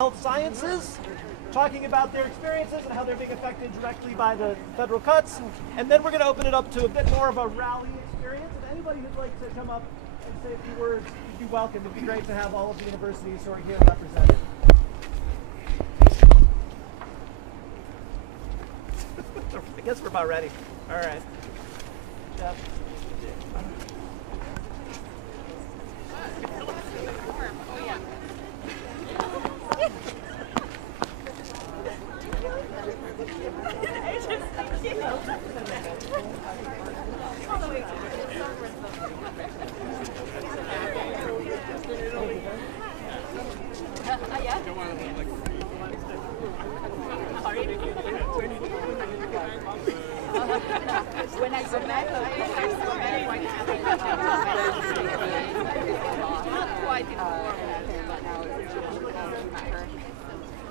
health sciences, talking about their experiences and how they're being affected directly by the federal cuts. And then we're going to open it up to a bit more of a rally experience. And anybody who'd like to come up and say a few words, you'd be welcome. It'd be great to have all of the universities who are here represented. I guess we're about ready. All right. Jeff. When I go back,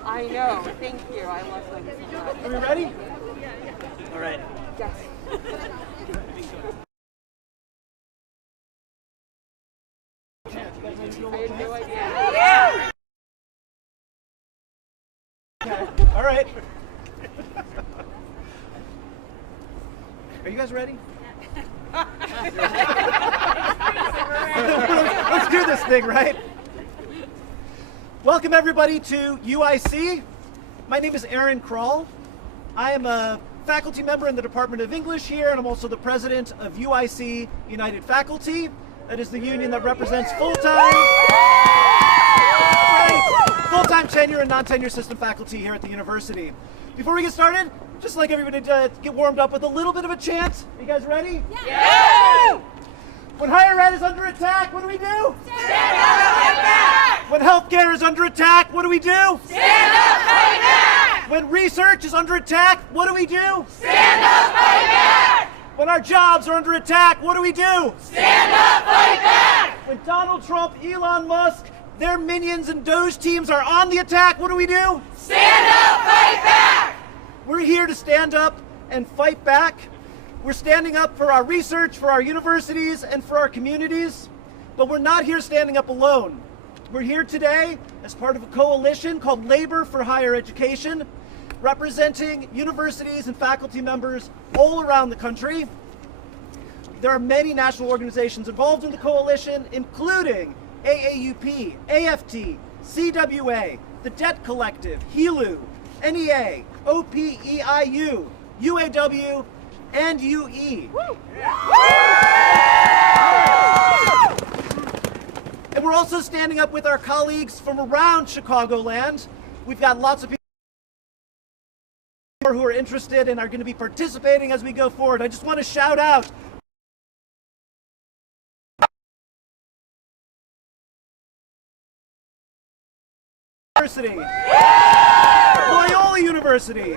I know. Thank you. I love them. Are we ready? All right. Yes. I had no idea. Yeah. Okay. All right. Are you guys ready? Let's do this thing, right? Welcome everybody to UIC. My name is Aaron Kroll. I am a faculty member in the Department of English here, and I'm also the president of UIC United Faculty. That is the union that represents full-time tenure and non-tenure system faculty here at the university. Before we get started, just like everybody to get warmed up with a little bit of a chant. Are you guys ready? Yeah. When higher ed is under attack, what do we do? Stand up, fight back. When healthcare is under attack, what do we do? Stand up, fight back. When research is under attack, what do we do? Stand up, fight back. When our jobs are under attack, what do we do? Stand up, fight back. When Donald Trump, Elon Musk, their minions and Doge teams are on the attack, what do we do? Stand up, fight back. We're here to stand up and fight back. We're standing up for our research, for our universities, and for our communities. But we're not here standing up alone. We're here today as part of a coalition called Labor for Higher Education, representing universities and faculty members all around the country. There are many national organizations involved in the coalition, including AAUP, AFT, CWA, the Debt Collective, HELU, NEA, OPEIU, UAW, and UE. And we're also standing up with our colleagues from around Chicagoland. We've got lots of people who are interested and are going to be participating as we go forward. I just want to shout out University, Loyola University,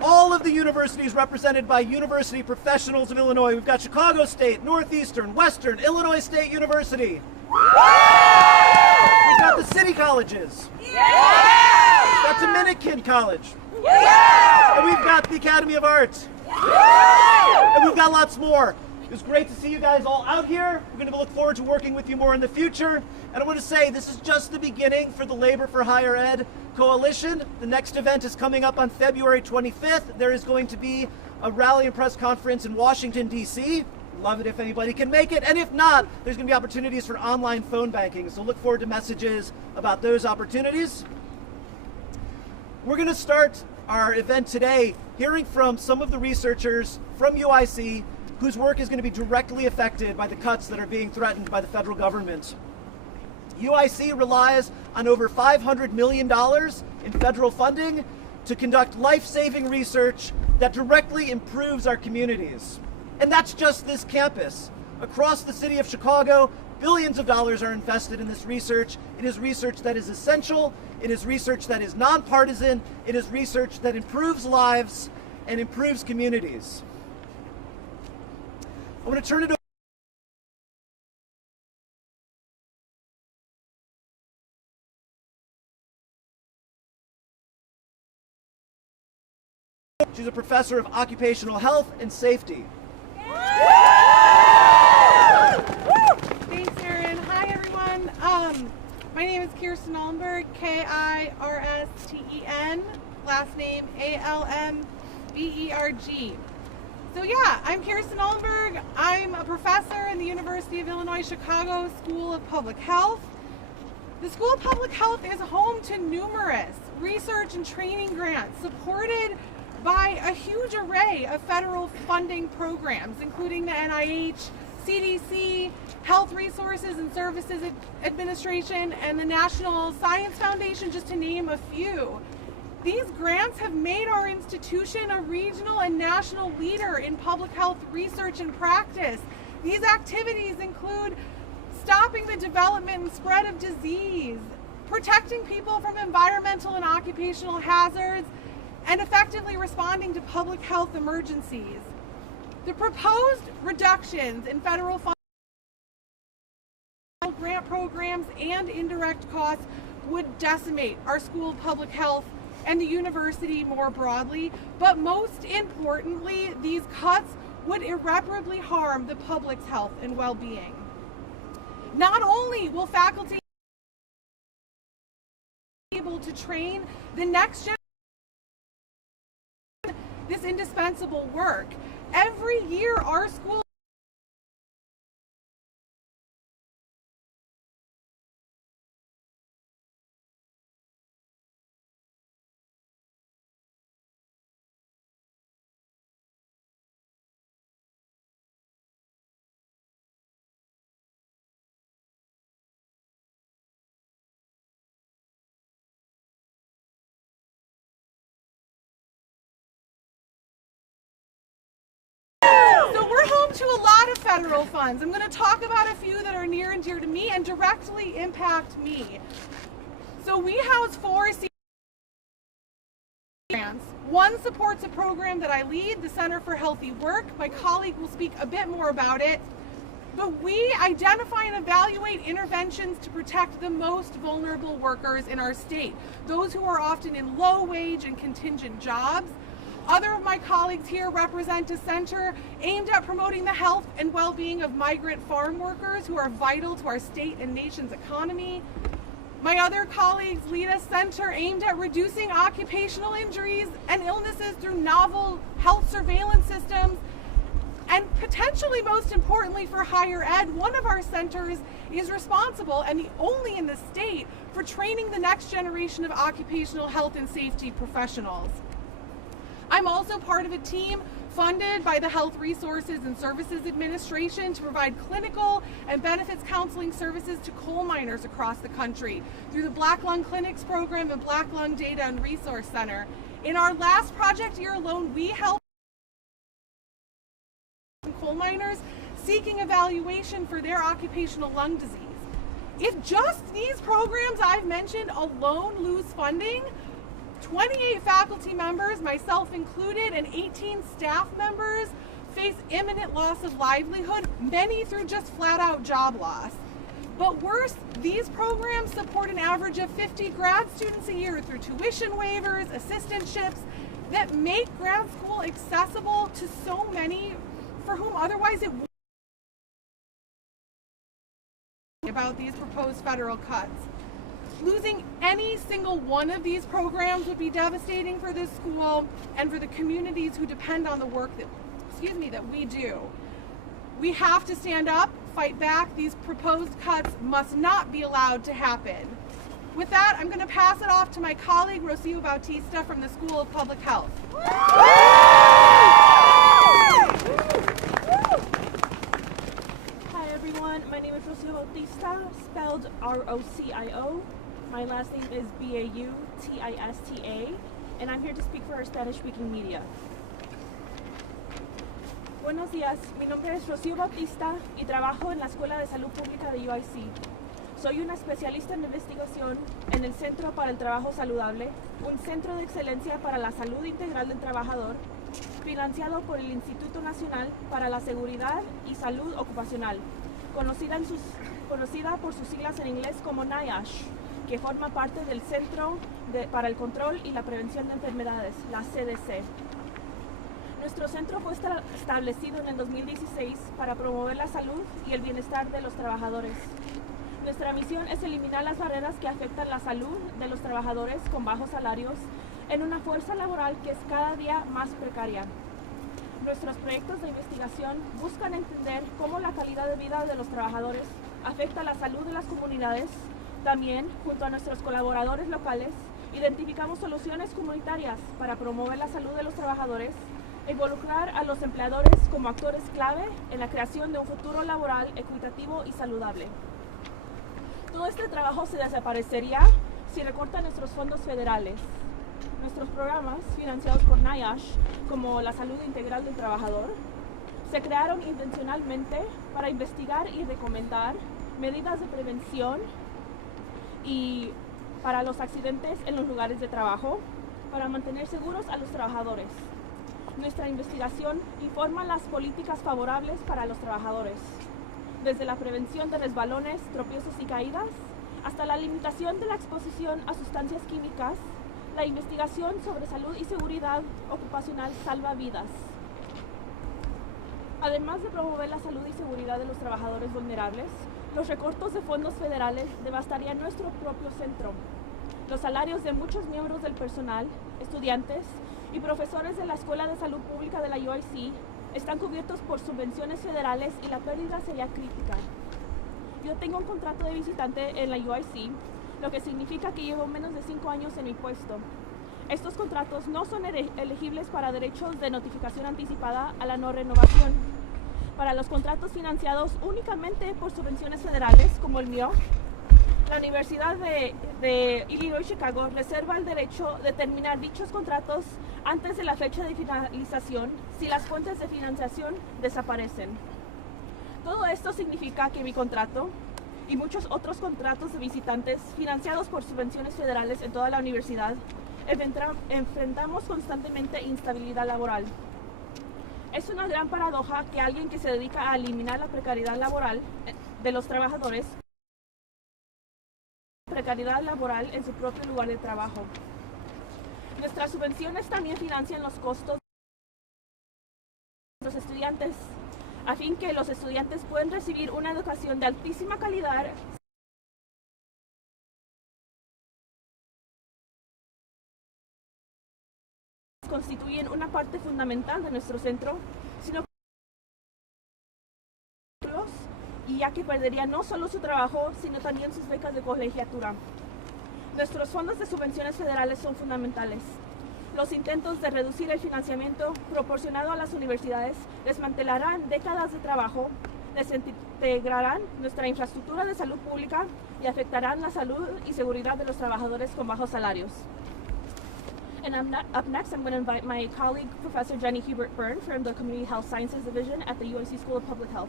all of the universities represented by University Professionals of Illinois. We've got Chicago State, Northeastern, Western, Illinois State University. We've got the city colleges. We've got Dominican College. And we've got the Academy of Arts. And we've got lots more. It was great to see you guys all out here. We're going to look forward to working with you more in the future. And I want to say this is just the beginning for the Labor for Higher Ed Coalition. The next event is coming up on February 25th. There is going to be a rally and press conference in Washington, D.C. Love it if anybody can make it. And if not, there's going to be opportunities for online phone banking. So look forward to messages about those opportunities. We're going to start our event today hearing from some of the researchers from UIC whose work is going to be directly affected by the cuts that are being threatened by the federal government. UIC relies on over $500 million in federal funding to conduct life-saving research that directly improves our communities. And that's just this campus. Across the city of Chicago, billions of dollars are invested in this research. It is research that is essential. It is research that is nonpartisan. It is research that improves lives and improves communities. I'm going to turn it over. She's a professor of occupational health and safety. Thanks, Aaron. Hi, everyone. My name is Kirsten Allenberg, Kirsten, last name Almberg. So yeah, I'm Kirsten Allenberg. I'm a professor in the University of Illinois Chicago School of Public Health. The School of Public Health is home to numerous research and training grants supported by a huge array of federal funding programs, including the NIH, CDC, Health Resources and Services Administration, and the National Science Foundation, just to name a few. These grants have made our institution a regional and national leader in public health research and practice. These activities include stopping the development and spread of disease, protecting people from environmental and occupational hazards, and effectively responding to public health emergencies. The proposed reductions in federal funding, grant programs, and indirect costs would decimate our School of Public Health and the university more broadly, but most importantly, these cuts would irreparably harm the public's health and well-being. Not only will faculty be able to train the next generation this indispensable work, every year our school to a lot of federal funds. I'm going to talk about a few that are near and dear to me and directly impact me. So we house 4 grants. One supports a program that I lead, the Center for Healthy Work. My colleague will speak a bit more about it. But we identify and evaluate interventions to protect the most vulnerable workers in our state, those who are often in low wage and contingent jobs. Other of my colleagues here represent a center aimed at promoting the health and well-being of migrant farm workers who are vital to our state and nation's economy. My other colleagues lead a center aimed at reducing occupational injuries and illnesses through novel health surveillance systems. And potentially most importantly for higher ed, one of our centers is responsible, and the only in the state, for training the next generation of occupational health and safety professionals. I'm also part of a team funded by the Health Resources and Services Administration to provide clinical and benefits counseling services to coal miners across the country through the Black Lung Clinics program and Black Lung Data and Resource Center. In our last project year alone, we helped coal miners seeking evaluation for their occupational lung disease. If just these programs I've mentioned alone lose funding, 28 faculty members, myself included, and 18 staff members face imminent loss of livelihood, many through just flat-out job loss. But worse, these programs support an average of 50 grad students a year through tuition waivers, assistantships, that make grad school accessible to so many for whom otherwise it would be about these proposed federal cuts. Losing any single one of these programs would be devastating for this school and for the communities who depend on the work that we do. We have to stand up, fight back. These proposed cuts must not be allowed to happen. With that, I'm going to pass it off to my colleague, Rocio Bautista from the School of Public Health. Hi everyone, my name is Rocio Bautista, spelled R-O-C-I-O. My last name is B-A-U-T-I-S-T-A, and I'm here to speak for our Spanish-speaking media. Buenos días, mi nombre es Rocio Bautista y trabajo en la Escuela de Salud Pública de UIC. Soy una especialista en investigación en el Centro para el Trabajo Saludable, un centro de excelencia para la salud integral del trabajador, financiado por el Instituto Nacional para la Seguridad y Salud Ocupacional, conocida por sus siglas en inglés como NIOSH, que forma parte del Centro para el Control y la Prevención de Enfermedades, la CDC. Nuestro centro fue establecido en el 2016 para promover la salud y el bienestar de los trabajadores. Nuestra misión es eliminar las barreras que afectan la salud de los trabajadores con bajos salarios en una fuerza laboral que es cada día más precaria. Nuestros proyectos de investigación buscan entender cómo la calidad de vida de los trabajadores afecta la salud de las comunidades. También, junto a nuestros colaboradores locales, identificamos soluciones comunitarias para promover la salud de los trabajadores e involucrar a los empleadores como actores clave en la creación de un futuro laboral equitativo y saludable. Todo este trabajo se desaparecería si recortan nuestros fondos federales. Nuestros programas, financiados por NIASH, como la salud integral del trabajador, se crearon intencionalmente para investigar y recomendar medidas de prevención y para los accidentes en los lugares de trabajo, para mantener seguros a los trabajadores. Nuestra investigación informa las políticas favorables para los trabajadores, desde la prevención de resbalones, tropiezos y caídas, hasta la limitación de la exposición a sustancias químicas. La investigación sobre salud y seguridad ocupacional salva vidas. Además de promover la salud y seguridad de los trabajadores vulnerables, los recortes de fondos federales devastarían nuestro propio centro. Los salarios de muchos miembros del personal, estudiantes y profesores de la Escuela de Salud Pública de la UIC están cubiertos por subvenciones federales y la pérdida sería crítica. Yo tengo un contrato de visitante en la UIC, lo que significa que llevo menos de 5 años en mi puesto. Estos contratos no son elegibles para derechos de notificación anticipada a la no renovación. Para los contratos financiados únicamente por subvenciones federales, como el mío, la Universidad de Illinois Chicago reserva el derecho de terminar dichos contratos antes de la fecha de finalización si las fuentes de financiación desaparecen. Todo esto significa que mi contrato y muchos otros contratos de visitantes financiados por subvenciones federales en toda la universidad enfrentamos constantemente instabilidad laboral. Es una gran paradoja que alguien que se dedica a eliminar la precariedad laboral de los trabajadores, precariedad laboral en su propio lugar de trabajo. Nuestras subvenciones también financian los costos de los estudiantes, a fin que los estudiantes puedan recibir una educación de altísima calidad constituyen una parte fundamental de nuestro centro, sino y ya que perdería no solo su trabajo, sino también sus becas de colegiatura. Nuestros fondos de subvenciones federales son fundamentales. Los intentos de reducir el financiamiento proporcionado a las universidades desmantelarán décadas de trabajo, desintegrarán nuestra infraestructura de salud pública y afectarán la salud y seguridad de los trabajadores con bajos salarios. And up next, I'm going to invite my colleague, Professor Jenny Hebert-Byrne from the Community Health Sciences Division at the UIC School of Public Health.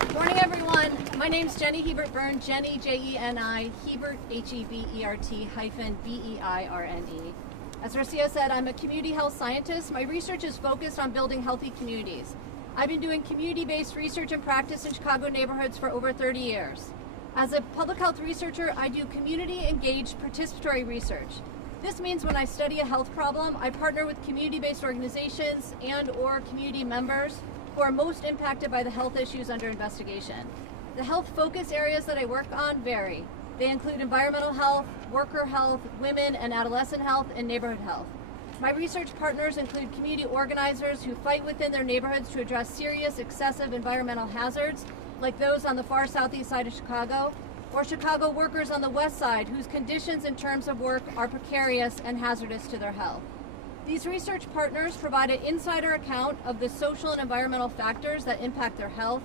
Good morning, everyone. My name's Jenny Hebert-Byrne, Jenny, J-E-N-I, Hebert, H-E-B-E-R-T hyphen B-E-I-R-N-E. As Rocio said, I'm a community health scientist. My research is focused on building healthy communities. I've been doing community-based research and practice in Chicago neighborhoods for over 30 years. As a public health researcher, I do community-engaged participatory research. This means when I study a health problem, I partner with community-based organizations and/or community members who are most impacted by the health issues under investigation. The health focus areas that I work on vary. They include environmental health, worker health, women and adolescent health, and neighborhood health. My research partners include community organizers who fight within their neighborhoods to address serious, excessive environmental hazards, like those on the far southeast side of Chicago, or Chicago workers on the west side whose conditions in terms of work are precarious and hazardous to their health. These research partners provide an insider account of the social and environmental factors that impact their health,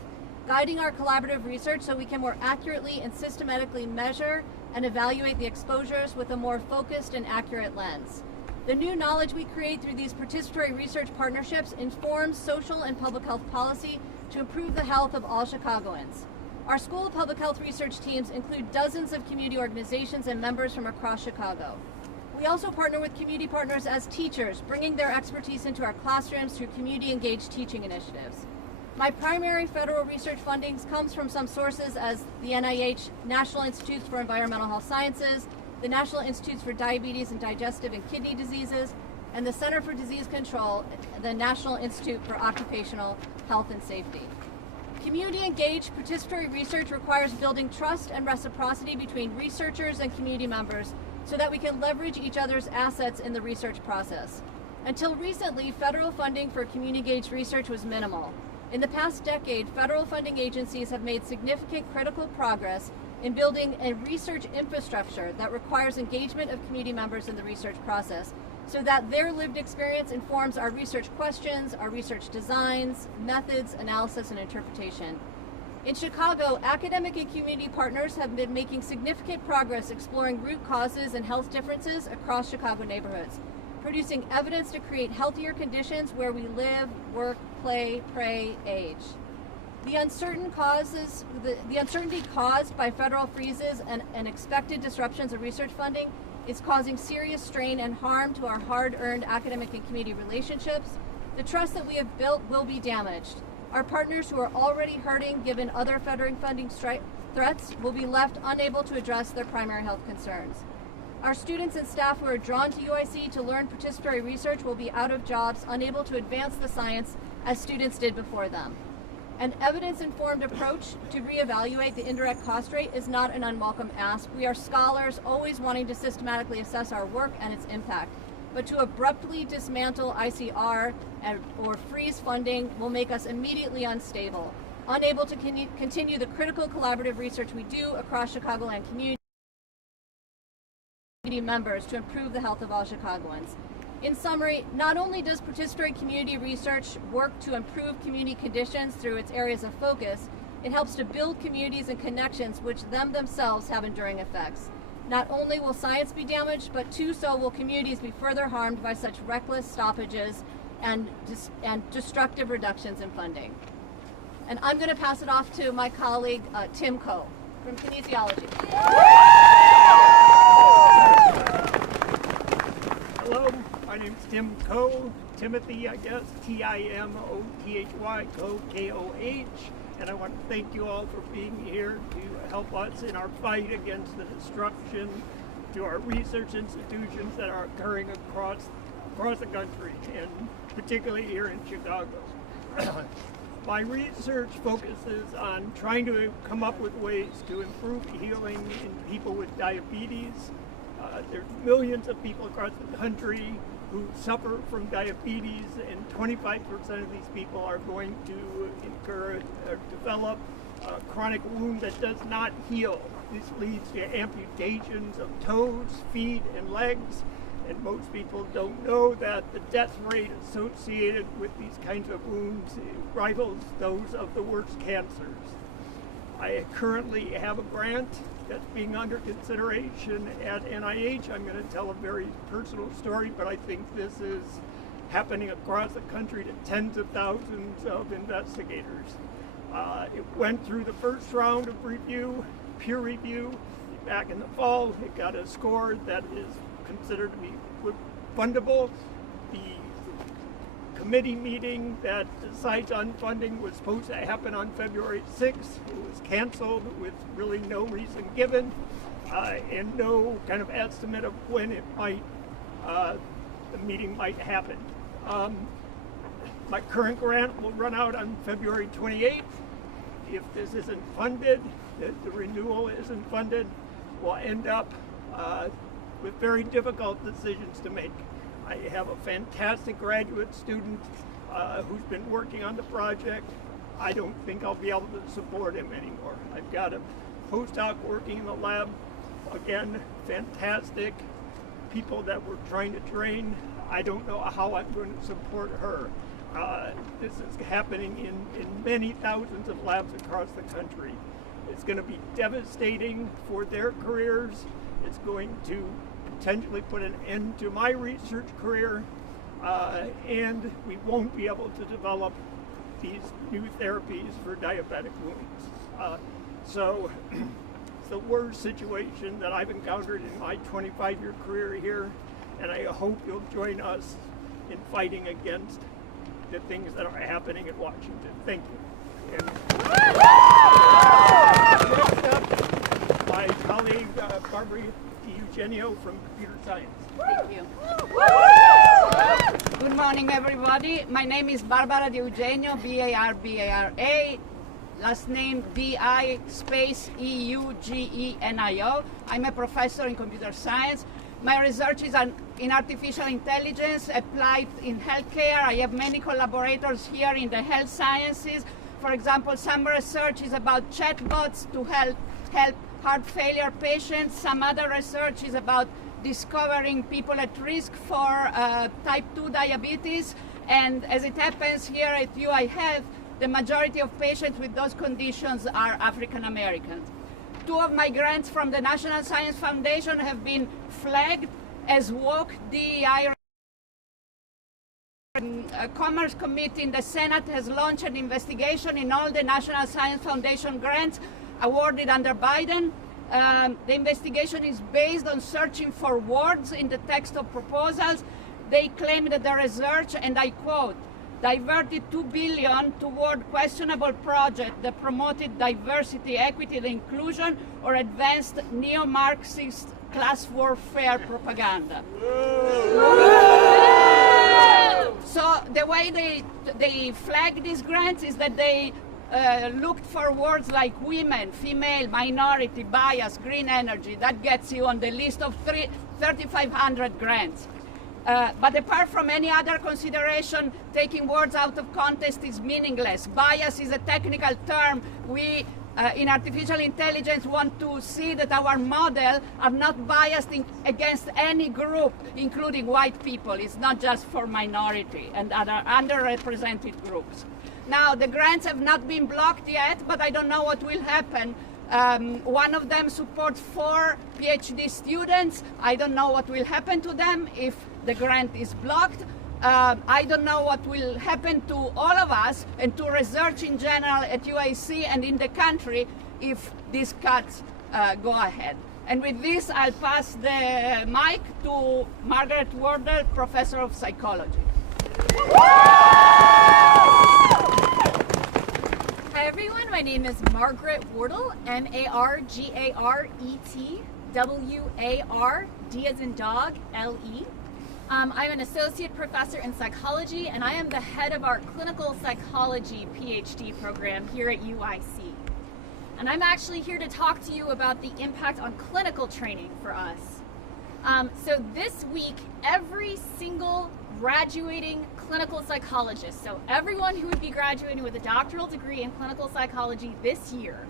guiding our collaborative research so we can more accurately and systematically measure and evaluate the exposures with a more focused and accurate lens. The new knowledge we create through these participatory research partnerships informs social and public health policy to improve the health of all Chicagoans. Our School of Public Health research teams include dozens of community organizations and members from across Chicago. We also partner with community partners as teachers, bringing their expertise into our classrooms through community-engaged teaching initiatives. My primary federal research funding comes from some sources as the NIH, National Institutes for Environmental Health Sciences, the National Institutes for Diabetes and Digestive and Kidney Diseases, and the Center for Disease Control, the National Institute for Occupational Health and Safety. Community-engaged participatory research requires building trust and reciprocity between researchers and community members so that we can leverage each other's assets in the research process. Until recently, federal funding for community-engaged research was minimal. In the past decade, federal funding agencies have made significant critical progress in building a research infrastructure that requires engagement of community members in the research process so that their lived experience informs our research questions, our research designs, methods, analysis, and interpretation. In Chicago, academic and community partners have been making significant progress exploring root causes and health differences across Chicago neighborhoods, producing evidence to create healthier conditions where we live, work, play, pray, age. The uncertainty caused by federal freezes and expected disruptions of research funding is causing serious strain and harm to our hard-earned academic and community relationships. The trust that we have built will be damaged. Our partners who are already hurting given other federal funding threats will be left unable to address their primary health concerns. Our students and staff who are drawn to UIC to learn participatory research will be out of jobs, unable to advance the science as students did before them. An evidence-informed approach to reevaluate the indirect cost rate is not an unwelcome ask. We are scholars always wanting to systematically assess our work and its impact. But to abruptly dismantle ICR or freeze funding will make us immediately unstable, unable to continue the critical collaborative research we do across Chicagoland community members to improve the health of all Chicagoans. In summary, not only does participatory community research work to improve community conditions through its areas of focus, it helps to build communities and connections which themselves have enduring effects. Not only will science be damaged, but too so will communities be further harmed by such reckless stoppages and destructive reductions in funding. And I'm going to pass it off to my colleague, Tim Coe from kinesiology. Hello, my name is Tim Coe, Timothy, I guess, Timothy, Coe, K-O-H, and I want to thank you all for being here to help us in our fight against the destruction to our research institutions that are occurring across the country, and particularly here in Chicago. My research focuses on trying to come up with ways to improve healing in people with diabetes. There's millions of people across the country who suffer from diabetes, and 25% of these people are going to incur or develop a chronic wound that does not heal. This leads to amputations of toes, feet, and legs, and most people don't know that the death rate associated with these kinds of wounds rivals those of the worst cancers. I currently have a grant that's being under consideration at NIH. I'm going to tell a very personal story, but I think this is happening across the country to tens of thousands of investigators. It went through the first round of review, peer review, back in the fall. It got a score that is considered to be fundable. The committee meeting that decides on funding was supposed to happen on February 6th. It was canceled with really no reason given and no kind of estimate of when it might, the meeting might happen. My current grant will run out on February 28th. If this isn't funded, the renewal isn't funded, we'll end up with very difficult decisions to make. I have a fantastic graduate student who's been working on the project. I don't think I'll be able to support him anymore. I've got a postdoc working in the lab. Again, fantastic people that we're trying to train. I don't know how I'm going to support her. This is happening in many thousands of labs across the country. It's going to be devastating for their careers. It's going to potentially put an end to my research career, and we won't be able to develop these new therapies for diabetic wounds. So it's the worst situation that I've encountered in my 25-year career here, and I hope you'll join us in fighting against the things that are happening in Washington. Thank you. And next up, my colleague Barbara Eugenio from Computer Science. Thank you. Good morning, everybody. My name is Barbara Di Eugenio, B-A-R-B-A-R-A. last name D-I space E-U-G-E-N-I-O. I'm a professor in computer science. My research is in artificial intelligence applied in healthcare. I have many collaborators here in the health sciences. For example, some research is about chatbots to help heart failure patients. Some other research is about discovering people at risk for type 2 diabetes. And as it happens here at UIC, the majority of patients with those conditions are African Americans. 2 of my grants from the National Science Foundation have been flagged as woke DEI. A Commerce Committee in the Senate has launched an investigation in all the National Science Foundation grants awarded under Biden. The investigation is based on searching for words in the text of proposals. They claim that the research, and I quote, diverted $2 billion toward questionable projects that promoted diversity, equity, and inclusion, or advanced neo-Marxist class warfare propaganda. So the way they flag these grants is that they looked for words like women, female, minority, bias, green energy. That gets you on the list of 3,500 grants. But apart from any other consideration, taking words out of context is meaningless. Bias is a technical term. We, in artificial intelligence, want to see that our model are not biased against any group, including white people. It's not just for minority and other underrepresented groups. Now, the grants have not been blocked yet, but I don't know what will happen. One of them supports 4 PhD students. I don't know what will happen to them if the grant is blocked. I don't know what will happen to all of us and to research in general at UIC and in the country if these cuts go ahead. And with this, I'll pass the mic to Margaret Wardle, Professor of Psychology. Hi everyone, my name is Margaret Wardle, M-A-R-G-A-R-E-T, W-A-R-D as in dog, L-E. I'm an associate professor in psychology, and I am the head of our clinical psychology PhD program here at UIC. And I'm actually here to talk to you about the impact on clinical training for us. So this week, every single graduating clinical psychologist, so everyone who would be graduating with a doctoral degree in clinical psychology this year,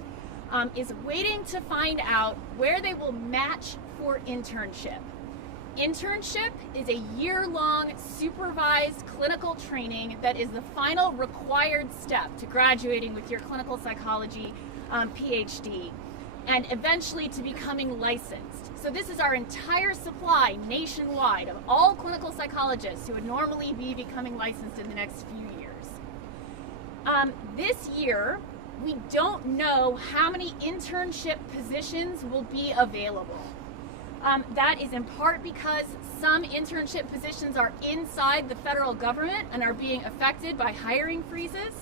is waiting to find out where they will match for internship. Internship is a year-long supervised clinical training that is the final required step to graduating with your clinical psychology PhD and eventually to becoming licensed. So this is our entire supply nationwide of all clinical psychologists who would normally be becoming licensed in the next few years. This year, we don't know how many internship positions will be available. That is in part because some internship positions are inside the federal government and are being affected by hiring freezes.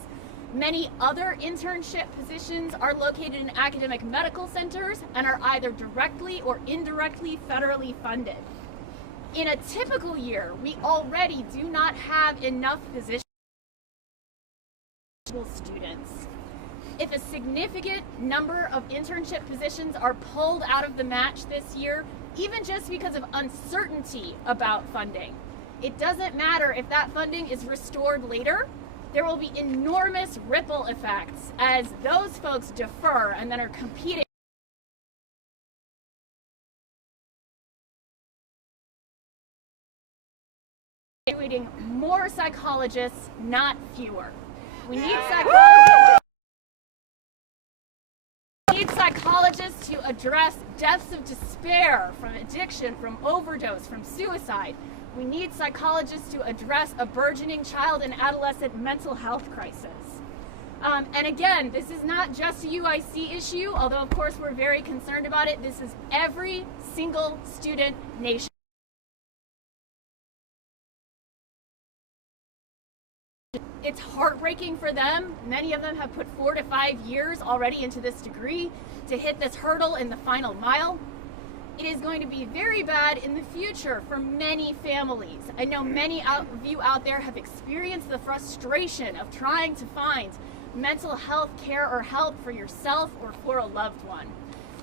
Many other internship positions are located in academic medical centers and are either directly or indirectly federally funded. In a typical year, we already do not have enough positions for students. If a significant number of internship positions are pulled out of the match this year, even just because of uncertainty about funding, it doesn't matter if that funding is restored later. There will be enormous ripple effects as those folks defer and then are competing. Graduating more psychologists, not fewer. We need psychologists to address deaths of despair from addiction, from overdose, from suicide. We need psychologists to address a burgeoning child and adolescent mental health crisis. And again, this is not just a UIC issue, although of course we're very concerned about it. This is every single student nation. It's heartbreaking for them. Many of them have put 4 to 5 years already into this degree to hit this hurdle in the final mile. It is going to be very bad in the future for many families. I know many of you out there have experienced the frustration of trying to find mental health care or help for yourself or for a loved one.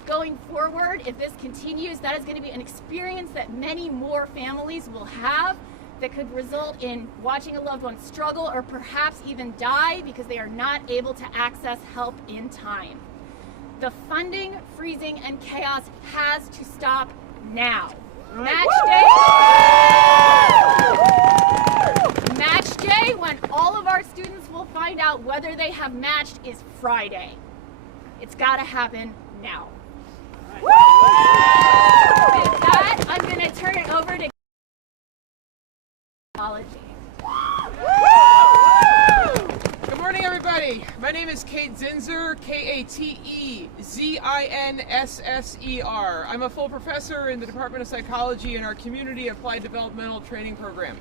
Going forward, if this continues, that is going to be an experience that many more families will have that could result in watching a loved one struggle or perhaps even die because they are not able to access help in time. The funding, freezing, and chaos has to stop now. Match day, when all of our students will find out whether they have matched, is Friday. It's got to happen now. With that, I'm going to turn it over to technology. Good morning, everybody. My name is Kate Zinser, Katezinser. I'm a full professor in the Department of Psychology in our Community Applied Developmental Training Program.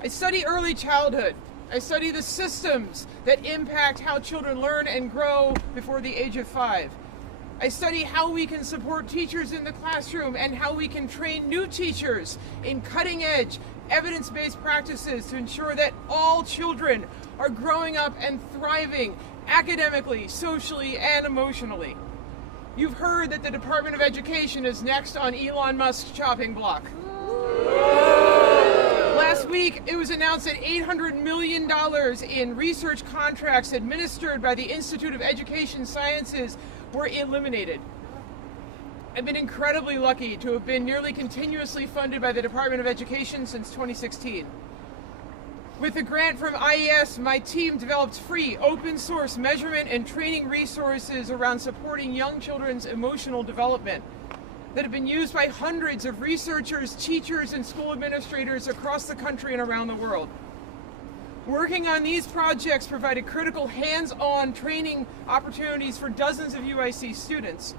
I study early childhood. I study the systems that impact how children learn and grow before the age of 5. I study how we can support teachers in the classroom and how we can train new teachers in cutting-edge, evidence-based practices to ensure that all children are growing up and thriving academically, socially, and emotionally. You've heard that the Department of Education is next on Elon Musk's chopping block. Last week, it was announced that $800 million in research contracts administered by the Institute of Education Sciences were eliminated. I've been incredibly lucky to have been nearly continuously funded by the Department of Education since 2016. With a grant from IES, my team developed free, open source measurement and training resources around supporting young children's emotional development that have been used by hundreds of researchers, teachers, and school administrators across the country and around the world. Working on these projects provided critical hands-on training opportunities for dozens of UIC students,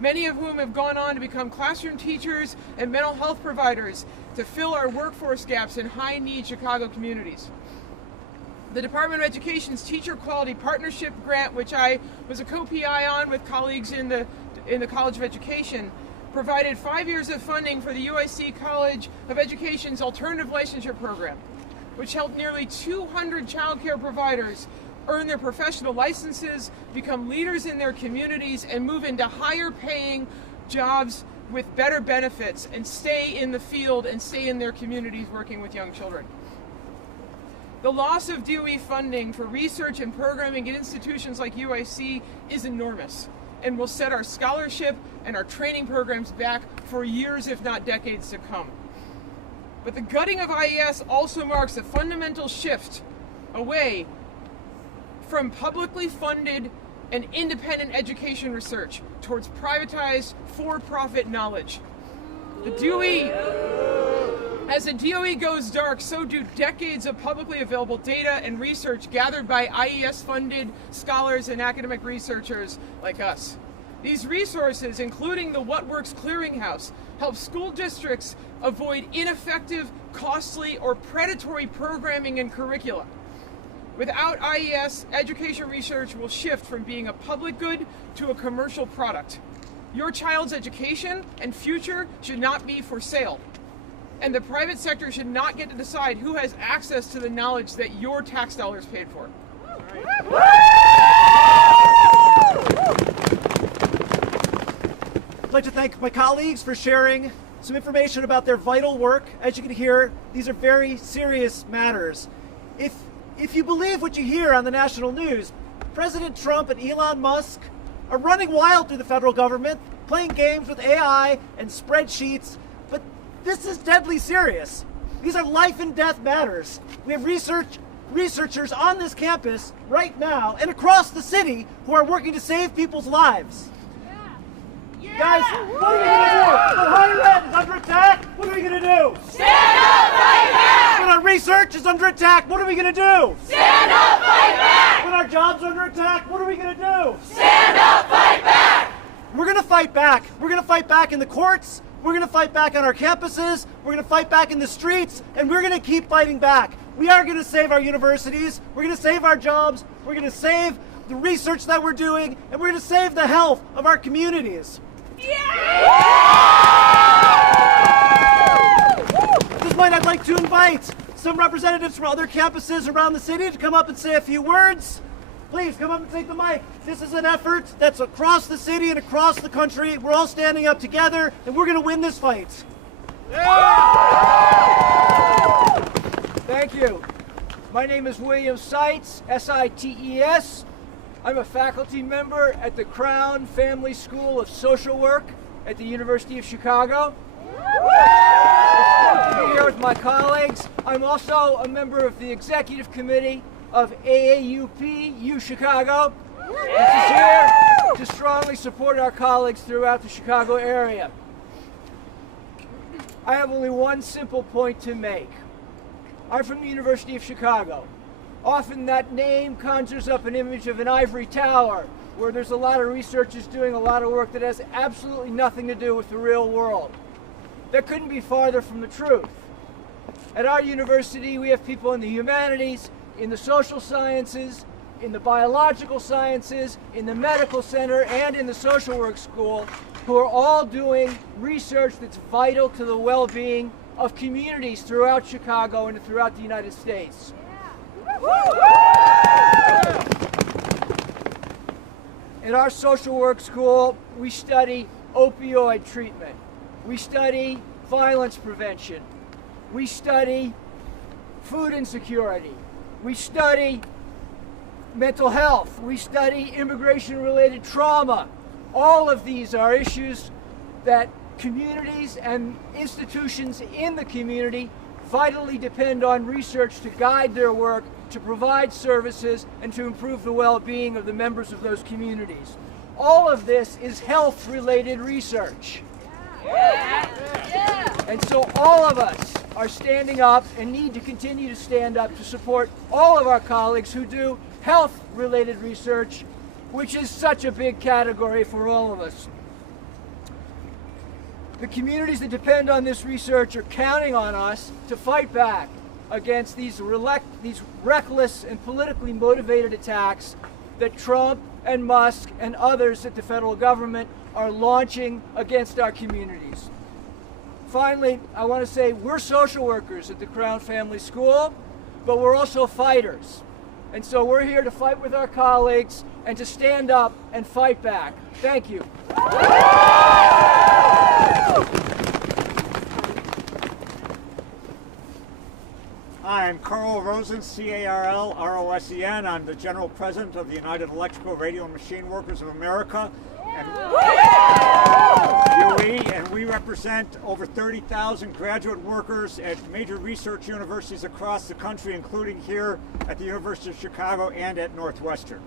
many of whom have gone on to become classroom teachers and mental health providers to fill our workforce gaps in high-need Chicago communities. The Department of Education's Teacher Quality Partnership Grant, which I was a co-PI on with colleagues in the College of Education, provided 5 years of funding for the UIC College of Education's Alternative Licensure Program, which helped nearly 200 childcare providers earn their professional licenses, become leaders in their communities, and move into higher paying jobs with better benefits and stay in the field and stay in their communities working with young children. The loss of DOE funding for research and programming at institutions like UIC is enormous and will set our scholarship and our training programs back for years, if not decades to come. But the gutting of IES also marks a fundamental shift away from publicly funded and independent education research towards privatized, for-profit knowledge. As the DOE goes dark, so do decades of publicly available data and research gathered by IES-funded scholars and academic researchers like us. These resources, including the What Works Clearinghouse, help school districts avoid ineffective, costly, or predatory programming and curricula. Without IES, education research will shift from being a public good to a commercial product. Your child's education and future should not be for sale. And the private sector should not get to decide who has access to the knowledge that your tax dollars paid for. I'd like to thank my colleagues for sharing some information about their vital work. As you can hear, these are very serious matters. If you believe what you hear on the national news, President Trump and Elon Musk are running wild through the federal government, playing games with AI and spreadsheets, but this is deadly serious. These are life and death matters. We have researchers on this campus right now and across the city who are working to save people's lives. Guys, what are we going to do? When higher ed is under attack, what are we going to do? Stand up, fight back! When our research is under attack, what are we going to do? Stand up, fight back! When our jobs are under attack, what are we going to do? Stand up, fight back! We're going to fight back. We're going to fight back in the courts. We're going to fight back on our campuses. We're going to fight back in the streets. And we're going to keep fighting back. We are going to save our universities. We're going to save our jobs. We're going to save the research that we're doing. And we're going to save the health of our communities. At this point, I'd like to invite some representatives from other campuses around the city to come up and say a few words. please come up and take the mic. This is an effort that's across the city and across the country. We're all standing up together, and we're going to win this fight. Thank you. My name is William Sites, S-I-T-E-S. I'm a faculty member at the Crown Family School of Social Work at the University of Chicago. It's good to be here with my colleagues. I'm also a member of the executive committee of AAUP U Chicago, which is here to strongly support our colleagues throughout the Chicago area. I have only one simple point to make. I'm from the University of Chicago. Often that name conjures up an image of an ivory tower where there's a lot of researchers doing a lot of work that has absolutely nothing to do with the real world. That couldn't be farther from the truth. At our university, we have people in the humanities, in the social sciences, in the biological sciences, in the medical center, and in the social work school, who are all doing research that's vital to the well-being of communities throughout Chicago and throughout the United States. In our social work school, we study opioid treatment. We study violence prevention. We study food insecurity. We study mental health. We study immigration-related trauma. All of these are issues that communities and institutions in the community vitally depend on research to guide their work, to provide services, and to improve the well-being of the members of those communities. All of this is health-related research. And so all of us are standing up and need to continue to stand up to support all of our colleagues who do health-related research, which is such a big category for all of us. The communities that depend on this research are counting on us to fight back against these reckless and politically motivated attacks that Trump and Musk and others at the federal government are launching against our communities. Finally, I want to say we're social workers at the Crown Family School, but we're also fighters. And so we're here to fight with our colleagues and to stand up and fight back. Thank you. Hi, I'm Carl Rosen, C-A-R-L-R-O-S-E-N. I'm the General President of the United Electrical Radio and Machine Workers of America, and UE, and we represent over 30,000 graduate workers at major research universities across the country, including here at the University of Chicago and at Northwestern.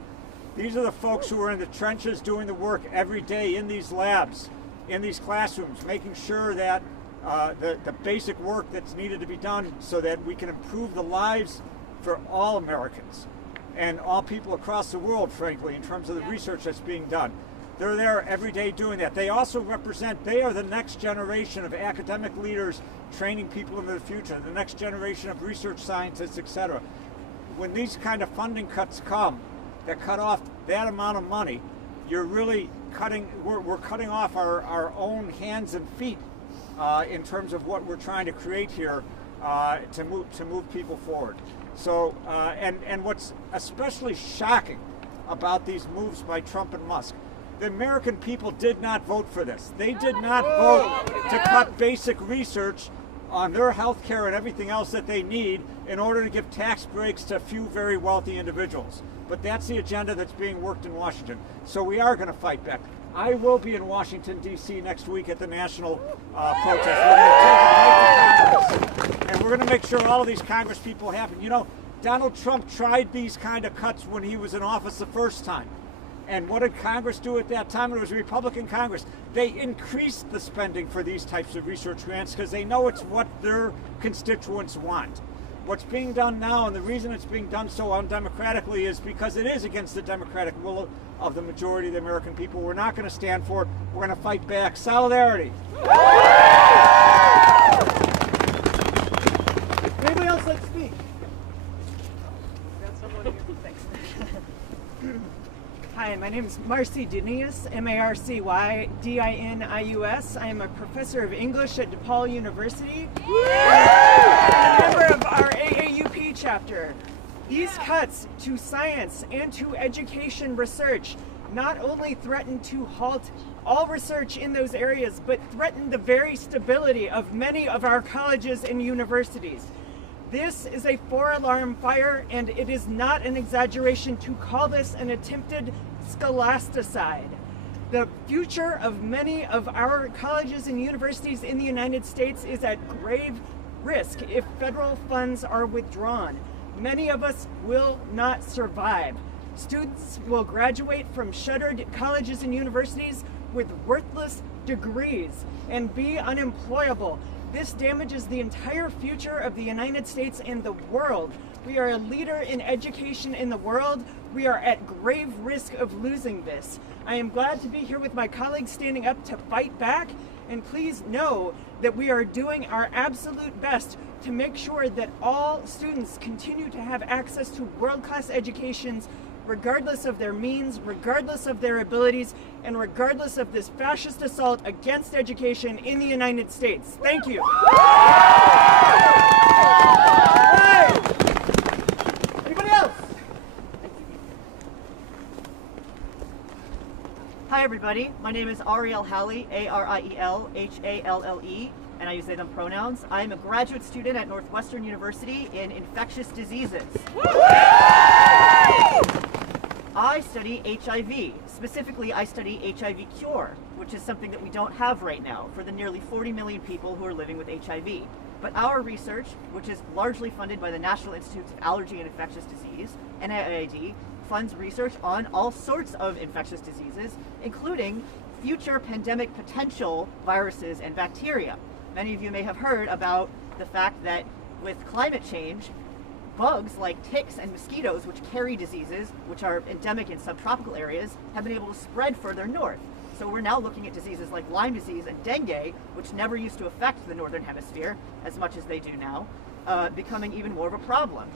These are the folks who are in the trenches doing the work every day in these labs, in these classrooms, making sure that the basic work that's needed to be done so that we can improve the lives for all Americans and all people across the world, frankly, in terms of the research that's being done. They're there every day doing that. They also represent, they are the next generation of academic leaders training people into the future, the next generation of research scientists, etc. When these kind of funding cuts come, that cut off that amount of money, you're really cutting, we're cutting off our own hands and feet in terms of what we're trying to create here to move people forward. So, and what's especially shocking about these moves by Trump and Musk, the American people did not vote for this. They did not vote to cut basic research on their health care and everything else that they need in order to give tax breaks to a few very wealthy individuals. But that's the agenda that's being worked in Washington. So we are going to fight back. I will be in Washington, D.C. next week at the national protest. We're going to take it right to Congress. And we're going to make sure all of these Congress people happen. You know, Donald Trump tried these kind of cuts when he was in office the first time. And what did Congress do at that time? It was a Republican Congress. They increased the spending for these types of research grants because they know it's what their constituents want. What's being done now, and the reason it's being done so undemocratically, is because it is against the democratic will of the majority of the American people. We're not going to stand for it. We're going to fight back. Solidarity. Anybody else like to speak? Hi, my name is Marcy Dinius, M-A-R-C-Y-D-I-N-I-U-S. I am a professor of English at DePaul University and a member of our AAUP chapter. These cuts to science and to education research not only threaten to halt all research in those areas, but threaten the very stability of many of our colleges and universities. This is a four-alarm fire, and it is not an exaggeration to call this an attempted scholasticide. The future of many of our colleges and universities in the United States is at grave risk if federal funds are withdrawn. Many of us will not survive. Students will graduate from shuttered colleges and universities with worthless degrees and be unemployable. This damages the entire future of the United States and the world. We are a leader in education in the world. We are at grave risk of losing this. I am glad to be here with my colleagues standing up to fight back, and please know that we are doing our absolute best to make sure that all students continue to have access to world-class educations regardless of their means, regardless of their abilities, and regardless of this fascist assault against education in the United States. Thank you. Hey! Anybody else? Hi everybody, my name is Ariel Halle, A-R-I-E-L-H-A-L-L-E, and I use they, them pronouns. I am a graduate student at Northwestern University in infectious diseases. I study HIV. Specifically, I study HIV cure, which is something that we don't have right now for the nearly 40 million people who are living with HIV. But our research, which is largely funded by the National Institutes of Allergy and Infectious Disease, NIAID, funds research on all sorts of infectious diseases, including future pandemic potential viruses and bacteria. Many of you may have heard about the fact that with climate change, bugs like ticks and mosquitoes, which carry diseases, which are endemic in subtropical areas, have been able to spread further north. So we're now looking at diseases like Lyme disease and dengue, which never used to affect the northern hemisphere as much as they do now, becoming even more of a problem.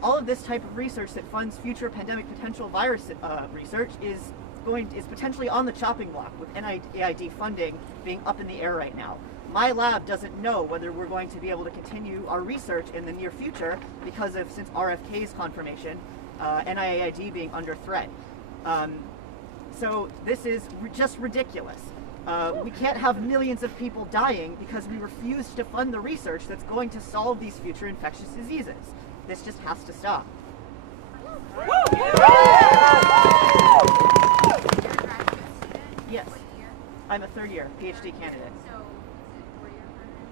All of this type of research that funds future pandemic potential virus research is potentially on the chopping block, with NIAID funding being up in the air right now. My lab doesn't know whether we're going to be able to continue our research in the near future because of, since RFK's confirmation, NIAID being under threat. So this is just ridiculous. We can't have millions of people dying because we refuse to fund the research that's going to solve these future infectious diseases. This just has to stop. Yes, I'm a third-year PhD candidate.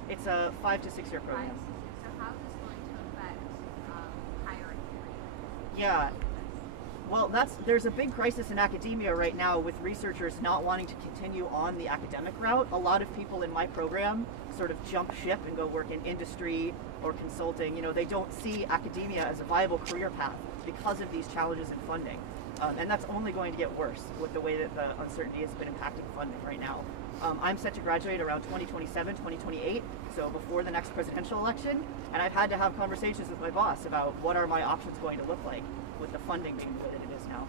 It's a 5 to 6 year program. So how is this going to affect hiring? Yeah. Well, there's a big crisis in academia right now with researchers not wanting to continue on the academic route. A lot of people in my program sort of jump ship and go work in industry or consulting. You know, they don't see academia as a viable career path because of these challenges in funding. And that's only going to get worse with the way that the uncertainty has been impacting funding right now. I'm set to graduate around 2027, 2028, so before the next presidential election, and I've had to have conversations with my boss about what are my options going to look like with the funding being the way that it is now.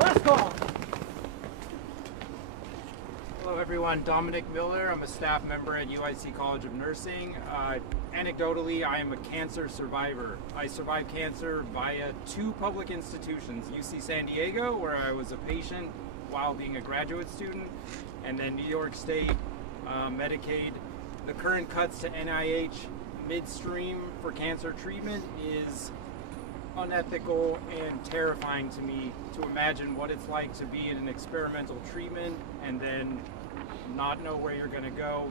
Last call. Hello everyone, Dominic Miller. I'm a staff member at UIC College of Nursing. Anecdotally, I am a cancer survivor. I survived cancer via 2 public institutions, UC San Diego, where I was a patient while being a graduate student, and then New York State, Medicaid. The current cuts to NIH midstream for cancer treatment is unethical and terrifying to me to imagine what it's like to be in an experimental treatment and then not know where you're going to go.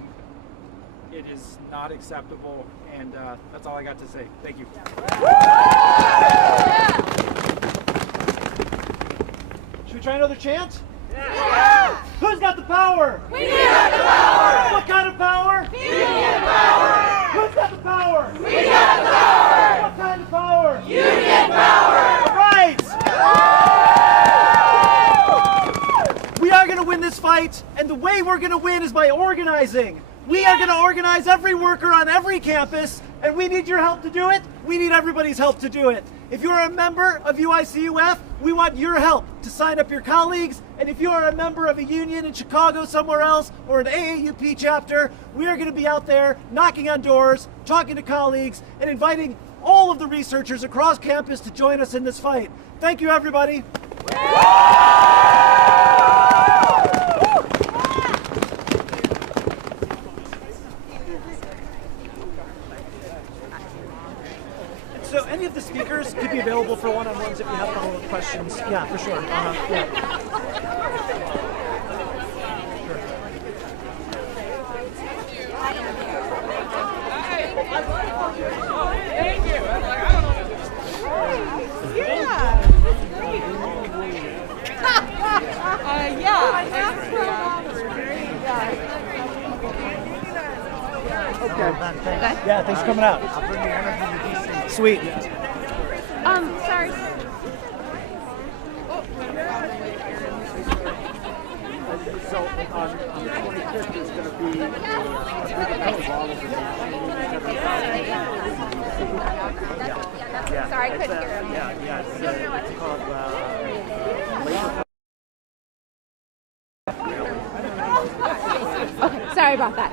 It is not acceptable, and that's all I got to say. Thank you. Should we try another chant? Yeah. Who's got the power? We got the power. What kind of power? Union power. Who's got the power? We got the power. What kind of power? Union power. Right. We are going to win this fight, and the way we're going to win is by organizing. We are going to organize every worker on every campus, and we need your help to do it. We need everybody's help to do it. If you're a member of UICUF, we want your help to sign up your colleagues. And if you are a member of a union in Chicago somewhere else or an AAUP chapter, we are going to be out there knocking on doors, talking to colleagues, and inviting all of the researchers across campus to join us in this fight. Thank you, everybody. So any of the speakers could be available for one-on-ones if you have follow-up questions. Yeah, for sure. Yeah. Okay. Yeah, thanks for coming out. Sweet. Sorry. So on the 25th is going to be Sorry, I couldn't hear him. It's called Okay, sorry about that.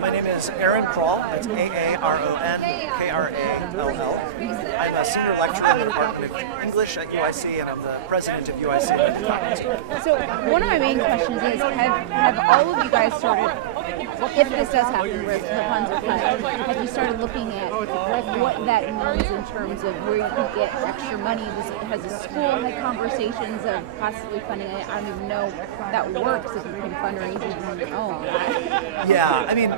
My name is Aaron Kroll. That's Aaronkrall. I'm a senior lecturer in the Department of English at UIC, and I'm the president of UIC faculty. So one of my main questions is, have all of you guys started, if this does happen, where the funds are cut, have you started looking at what that means in terms of where you could get extra money? Has the school had conversations of possibly funding it? I don't even know if that works if you can fundraise even on your own. Yeah, I mean,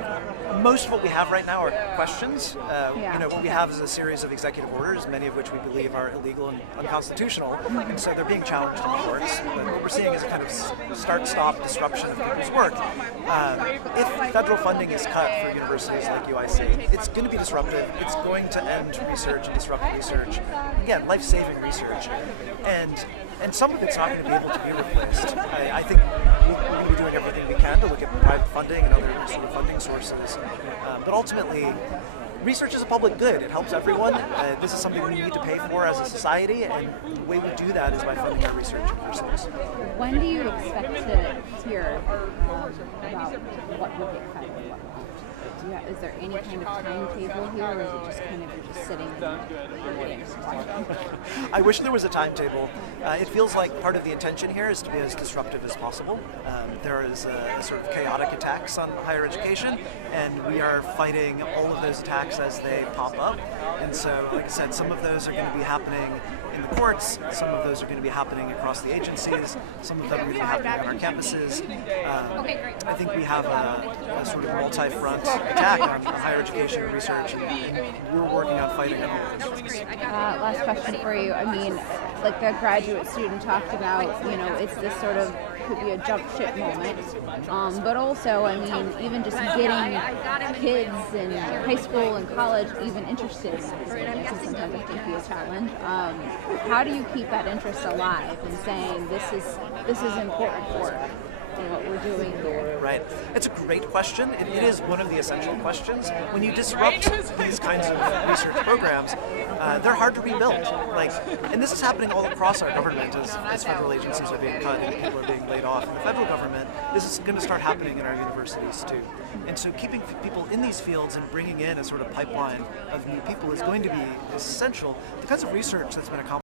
most of what we have right now are questions. You know, what we have is a series of executive orders, many of which we believe are illegal and unconstitutional, and so they're being challenged in the courts. But what we're seeing is a kind of start-stop disruption of people's work. If federal funding is cut for universities like UIC, it's going to be disruptive. It's going to end research and disrupt research. Again, life-saving research. And some of it's not going to be able to be replaced. I think we're going to be doing everything we can to look at private funding and other sort of funding sources. But ultimately, research is a public good. It helps everyone. This is something we need to pay for as a society, and the way we do that is by funding our research universities. When do you expect to hear about what will get cut and what won't? Is there any kind of timetable here, or is it just kind of you're just sitting and waiting? I wish there was a timetable. It feels like part of the intention here is to be as disruptive as possible. There is a sort of chaotic attacks on higher education, and we are fighting all of those attacks as they pop up. And so, like I said, some of those are going to be happening in the courts, some of those are going to be happening across the agencies, some of them are going to be happening on our campuses. I think we have a sort of multi-front attack on higher education and research, and we're working on fighting on all those things. Last question for you. I mean, like the graduate student talked about, you know, it's this sort of could be a jump ship moment, but also, I mean, even just getting kids in high school and college even interested in this is sometimes I think be a challenge. How do you keep that interest alive and saying this is important for what we're doing here? Right. It's a great question. It is one of the essential questions. When you disrupt these kinds of research programs, they're hard to rebuild. And this is happening all across our government as federal agencies are being cut and people are being laid off in the federal government. This is going to start happening in our universities too. And so keeping people in these fields and bringing in a sort of pipeline of new people is going to be essential. The kinds of research that's been accomplished